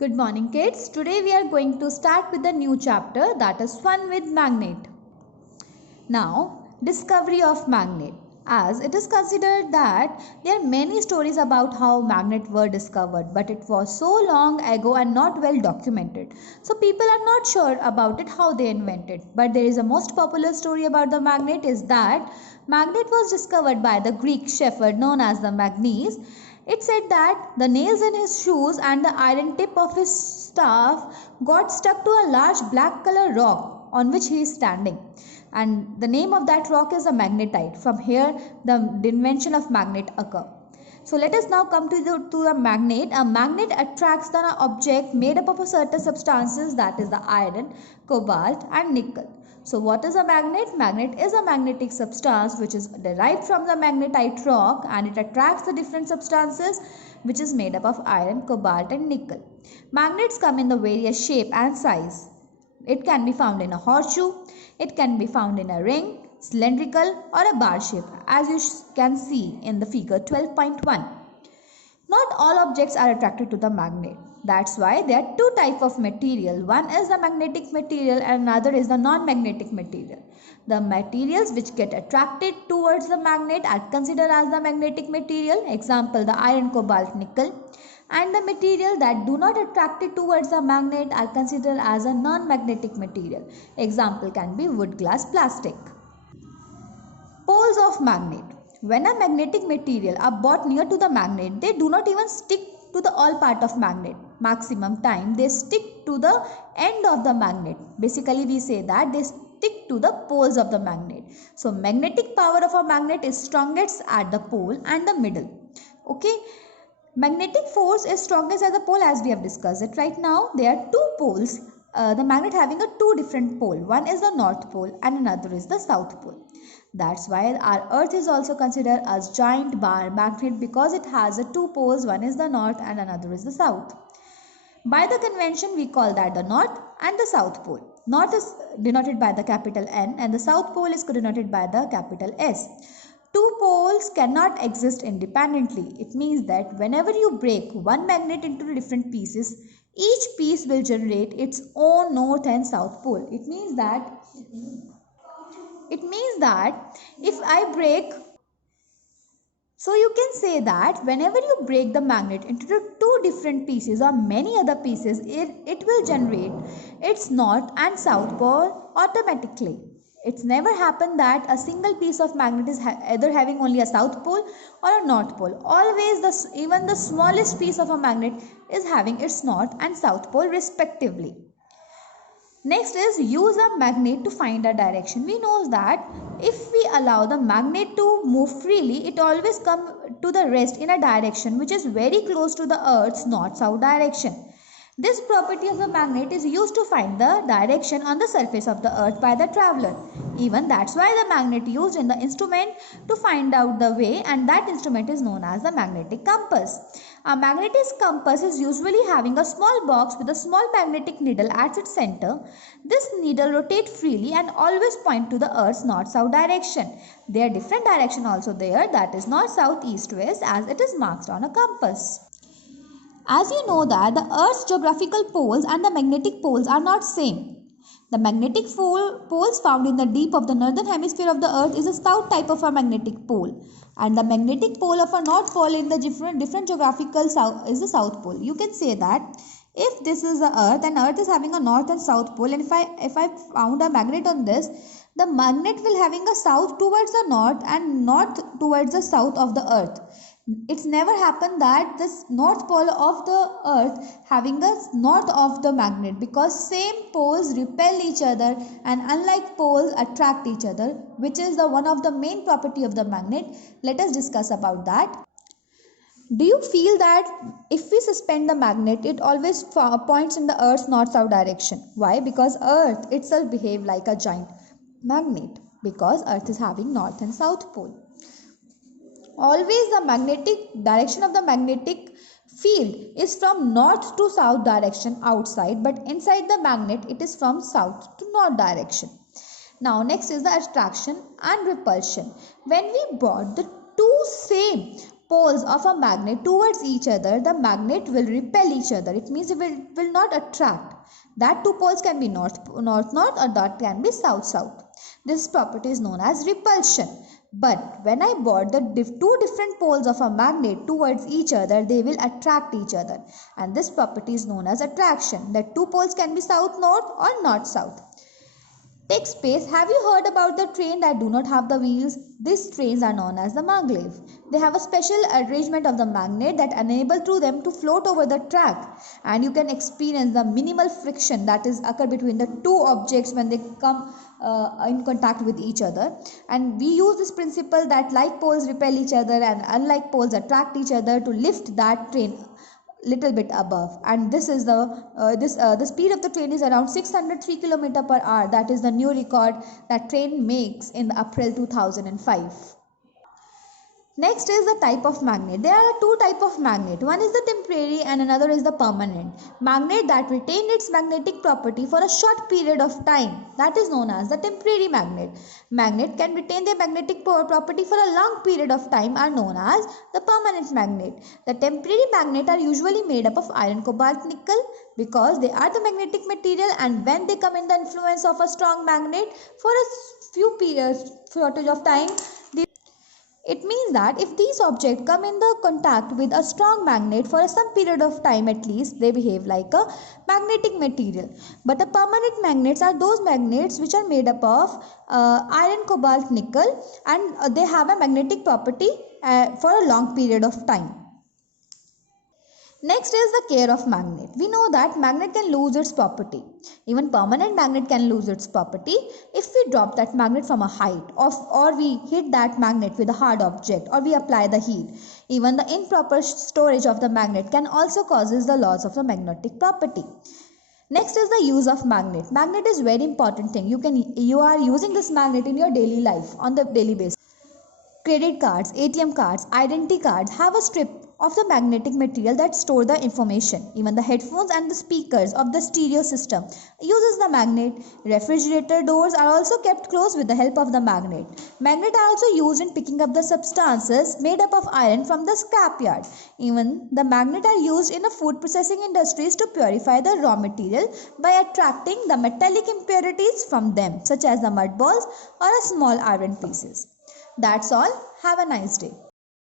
Good morning, kids. Today we are going to start with a new chapter, that is Fun with Magnet. Now, discovery of magnet. As it is considered that there are many stories about how magnets were discovered, but it was so long ago and not well documented. So people are not sure about it how they invented. But there is a most popular story about the magnet is that magnet was discovered by the Greek shepherd known as the Magnes. It said that the nails in his shoes and the iron tip of his staff got stuck to a large black color rock on which he is standing, and the name of that rock is a magnetite. From here the invention of magnet occur. So let us now come to the magnet. A magnet attracts the object made up of a certain substances, that is the iron, cobalt and nickel. So what is a magnet? Magnet is a magnetic substance which is derived from the magnetite rock, and it attracts the different substances which is made up of iron, cobalt and nickel. Magnets come in the various shape and size. It can be found in a horseshoe, it can be found in a ring, cylindrical or a bar shape, as you can see in the figure 12.1. Not all objects are attracted to the magnet. That's why there are two types of material. One is the magnetic material and another is the non-magnetic material. The materials which get attracted towards the magnet are considered as the magnetic material. Example, the iron, cobalt, nickel. And the material that do not attract it towards the magnet are considered as a non-magnetic material. Example can be wood, glass, plastic. Poles of magnet. When a magnetic material are brought near to the magnet, they do not even stick to the all part of magnet. Maximum time they stick to the end of the magnet. Basically we say that they stick to the poles of the magnet. So magnetic power of a magnet is strongest at the pole and the middle. Okay. Magnetic force is strongest at the pole, as we have discussed it right now. There are two poles, the magnet having a two different pole. One is the north pole and another is the south pole. That's why our earth is also considered as giant bar magnet, because it has a two poles. One is the north and another is the south. By the convention we call that the north and the south pole. North is denoted by the capital N and the south pole is denoted by the capital S. Two poles cannot exist independently. It means that whenever you break one magnet into different pieces, each piece will generate its own north and south pole. It means that if I break, so you can say that whenever you break the magnet into two different pieces or many other pieces, it will generate its north and south pole automatically. It's never happened that a single piece of magnet is either having only a south pole or a north pole. Always even the smallest piece of a magnet is having its north and south pole respectively. Next is use a magnet to find a direction. We know that if we allow the magnet to move freely, it always comes to the rest in a direction which is very close to the earth's north-south direction. This property of the magnet is used to find the direction on the surface of the earth by the traveler. Even that's why the magnet used in the instrument to find out the way, and that instrument is known as the magnetic compass. A magnetic compass is usually having a small box with a small magnetic needle at its center. This needle rotates freely and always point to the earth's north-south direction. There are different directions also there, that is north, south, east, west, as it is marked on a compass. As you know that the earth's geographical poles and the magnetic poles are not same. The magnetic poles found in the deep of the northern hemisphere of the earth is a south type of a magnetic pole, and the magnetic pole of a north pole in the different geographical south is the south pole. You can say that if this is the earth and earth is having a north and south pole, and if I found a magnet on this, the magnet will having a south towards the north and north towards the south of the earth. It's never happened that this north pole of the earth having a north of the magnet, because same poles repel each other and unlike poles attract each other, which is the one of the main property of the magnet. Let us discuss about that. Do you feel that if we suspend the magnet, it always points in the earth's north-south direction? Why? Because earth itself behave like a giant magnet, because earth is having north and south pole. Always the magnetic direction of the magnetic field is from north to south direction outside, but inside the magnet it is from south to north direction. Now next is the attraction and repulsion. When we brought the two same poles of a magnet towards each other, the magnet will repel each other. It means it will not attract. That two poles can be north or that can be south. This property is known as repulsion. But when I brought the two different poles of a magnet towards each other, they will attract each other. And this property is known as attraction. That two poles can be south-north or north-south. Take space. Have you heard about the train that do not have the wheels? These trains are known as the maglev. They have a special arrangement of the magnet that enable through them to float over the track, and you can experience the minimal friction that is occur between the two objects when they come in contact with each other. And we use this principle that like poles repel each other and unlike poles attract each other to lift that train little bit above. And this is the speed of the train is around 603 km per hour. That is the new record that train makes in April 2005. Next is the type of magnet. There are two types of magnet. One is the temporary and another is the permanent. Magnet that retain its magnetic property for a short period of time, that is known as the temporary magnet. Magnet can retain their magnetic property for a long period of time are known as the permanent magnet. The temporary magnet are usually made up of iron, cobalt, nickel because they are the magnetic material, and when they come in the influence of a strong magnet for a few periods shortage of time, it means that if these objects come in the contact with a strong magnet for some period of time at least, they behave like a magnetic material. But the permanent magnets are those magnets which are made up of iron, cobalt, nickel, and they have a magnetic property for a long period of time. Next is the care of magnet. We know that magnet can lose its property. Even permanent magnet can lose its property if we drop that magnet from a height or we hit that magnet with a hard object or we apply the heat. Even the improper storage of the magnet can also causes the loss of the magnetic property. Next is the use of magnet. Magnet is very important thing. You are using this magnet in your daily life on the daily basis. Credit cards, ATM cards, identity cards have a strip of the magnetic material that store the information. Even the headphones and the speakers of the stereo system uses the magnet. Refrigerator doors are also kept closed with the help of the magnet. Magnet are also used in picking up the substances made up of iron from the scrapyard. Even the magnet are used in the food processing industries to purify the raw material by attracting the metallic impurities from them, such as the mud balls or a small iron pieces. That's all. Have a nice day.